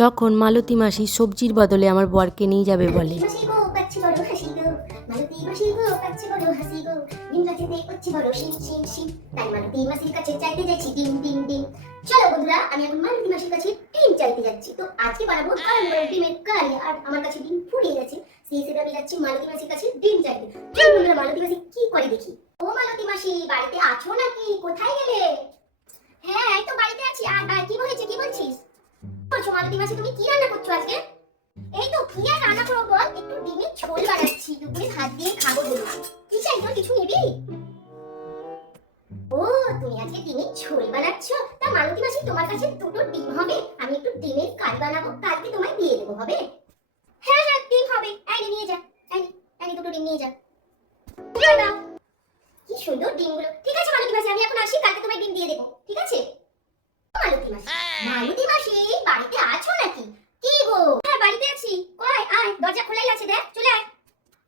যখন মালতী মাসি সবজির বদলে আমার বরকে নিয়ে যাবে বলে। চলো বন্ধুরা, আমি এখন মালতী মাসির কাছে ডিম চাইতে যাচ্ছি। তো আজকে বানাবো গরম গরম ডিমের কারি, আর আমার কাছে ডিম ফুরিয়ে গেছে, সেই হিসেবে আমি যাচ্ছি মালতী মাসির কাছে ডিম চাইতে। চলো বন্ধুরা, মালতী মাসি কি করে দেখি। ও মালতী মাসি, বাড়িতে আছো নাকি? কোথায় গেলে? হ্যাঁ, এই তো বাড়িতে আছি। আর কি হয়েছে, কি বলছিস? করছো মালতী মাসি? তুমি কি রান্না করছো আজকে? এই তো কি আর রান্না করবো বল, একটু ডিমের ঝোল বানাচ্ছি, দুপুরে ভাত দিয়ে খাবো বলে। কি চাই তোর, কিছু নিবি? ও, তুমি আজকে ডিমের ঝোল বানাচ্ছ? তা মালতী মাসি, তোমার কাছে দুটো ডিম হবে? আমি একটু ডিমের কারি বানাবো, কালকে তোমায় দিয়ে দেবো, হবে? হ্যাঁ হ্যাঁ, ডিম হবে। এই নিয়ে যা, এই দুটো ডিম নিয়ে যা। দাও, কি সুন্দর ডিমগুলো। ঠিক আছে মালতী মাসি, আমি এখন আসি, কালকে তোমায় ডিম দিয়ে দেবো, ঠিক আছে? মালতী মাসি, মালতী মাসি, বাড়িতে আছো নাকি? কি গো? হ্যাঁ, বাড়িতে আছি। কই, আয়, দরজা খোলাই আছে, দেখ, চলে আয়।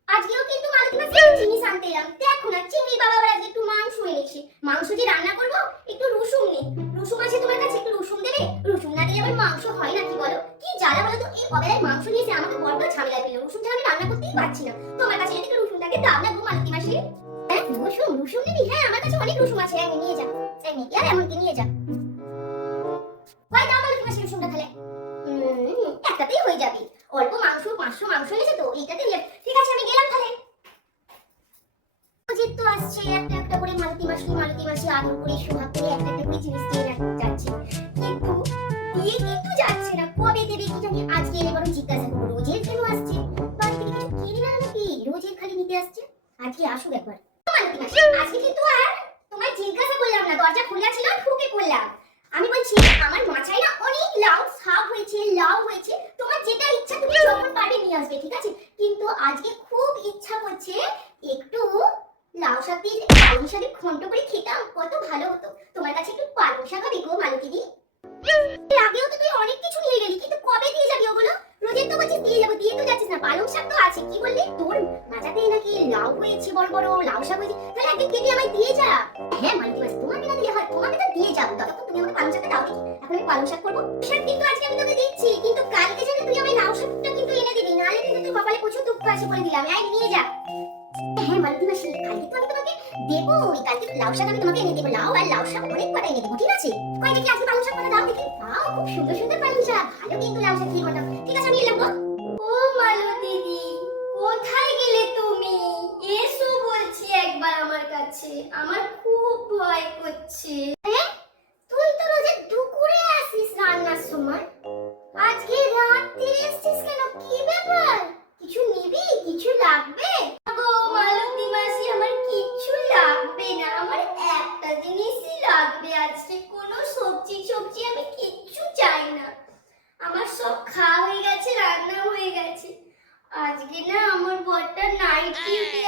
আজকেও কিন্তু মালতী মাসি জিনিস আনতে এলাম। দেখো না, চিংড়ির বাবা আবার আজকে একটু মাংস এনেছে। মাংস যে রান্না করবো, একটু রসুন নেই। রসুন আছে তোমার কাছে? একটু রসুন দেবে? রসুন না দিলে আবার মাংস হয় নাকি বলো? কি জ্বালা বলো তো, এই অবেলায় মাংস নিয়েছে, আমাকে বড্ড ঝামেলা পেলো। রসুন ছাড়া আমি রান্না করতেই পারছি না। তোমার কাছে যদি একটু রসুন থাকে দাও না গো মালতী মাসি। হ্যাঁ, রসুন নিবি? হ্যাঁ, আমার কাছে অনেক রসুন আছে, নিয়ে যা। আর এমনকি নিয়ে যা। কয় দাও মালতী মাসি রসুনটা তাহলে? একটাতেই হয়ে যাবে। অল্প মাংস, 500 মাংস এনেছে তো, এইটাতেই ঠিক আছে, আমি গেলাম তাহলে। অজিত তো আসছে, একটা একটা করে মালতী মাসি আদর করে সোহাগ করে একটা একটা করে জিনিস দিয়ে যাচ্ছে, কিন্তু যাচ্ছে না। কবে দেবে কি জানি। আজকে এলে বরং জিজ্ঞাসা করবো, রোজের কেন আসছে? বাড়ি থেকে কিছু কিনে না নাকি? রোজের খালি নিতে আসছে। আজকে আসুক একবার। মালতী মাসি, আজকে কিন্তু আর তোমায় জিজ্ঞাসা করলাম না, দরজা খোলা ছিল, ঢুকে পড়লাম। আমি বলছি, আমার মাচায় না অনেক লাউ শাক হয়েছে, লাউ হয়েছে, তোমার যেটা ইচ্ছা তুমি যখন পারবে নিয়ে আসবে, ঠিক আছে? কিন্তু আজকে খুব ইচ্ছা করছে একটু লাউ শাক দিয়ে পালং শাকের ঘন্ট করে খেতাম, কত ভালো হতো। তোমার কাছে একটু পালং শাক হবে গো মালতী দি? আগেও তো তুই অনেক কিছু নিয়ে গেলি, কিন্তু কবে দিয়ে যাবি ওগুলো? রোজের তো বলছিস দিয়ে যাবো, দিয়ে তো যাচ্ছিস না। পালং শাক তো আছে, কি বললি? তোর মাচাতে নাকি লাউ হয়েছে, বড় বড় লাউ শাক হয়েছে, তাহলে একদিন কেটে আমায় দিয়ে যা। হ্যাঁ মালতী মাসি, তোমাকে না দিলে হয়? তোমাকে তো দিয়ে যাবো, ততক্ষণ তুমি আমাকে পালং শাকটা দাও দেখি। এখন আমি পালং শাক করবো। শাক কিন্তু আজকে আমি তোকে দিচ্ছি, কিন্তু কালকে যেন তুই আমায় লাউ শাকটা কিন্তু এনে দিবি, নাহলে কিন্তু তুই কপালে প্রচুর দুঃখ আছে বলে দিলাম। নিয়ে যা। হ্যাঁ মালতী মাসি, কালকে তো আমি তোমাকে দেবো, কালকে লাউ শাক আমি তোমাকে এনে দেবো। লাউ আর লাউ শাক অনেক কটা এনে দেবো, ঠিক আছে? কয় দেখি আজকে পালং শাক কটা দাও দেখি। খুব সুন্দর সুন্দর পালং শাক, ভালো কিন্তু লাউ শাক দিয়ে কটা। ঠিক আছে, আমি এলাম গো। ও মালতী দিদি, কোথায় গেলে তুমি? এসো বলছি একবার আমার কাছে, আমার খুব ভয় করছে। তুই তো রোজ দুপুরে আসিস রান্নার সময়, আজকে রাতে এসেছিস কেন? কি ব্যাপার? কিছু নিবি? কিছু লাগবে? গো মালতী মাসি, আমার কিছু লাগবে না, আমার একটা জিনিসই লাগবে আজকে। কোনো সবজি আমি কিচ্ছু চাই না, আমার সব খাওয়া হয়ে গেছে, রান্না হয়ে গেছে। আজকে না আমার বরটা নাইট ডিউটি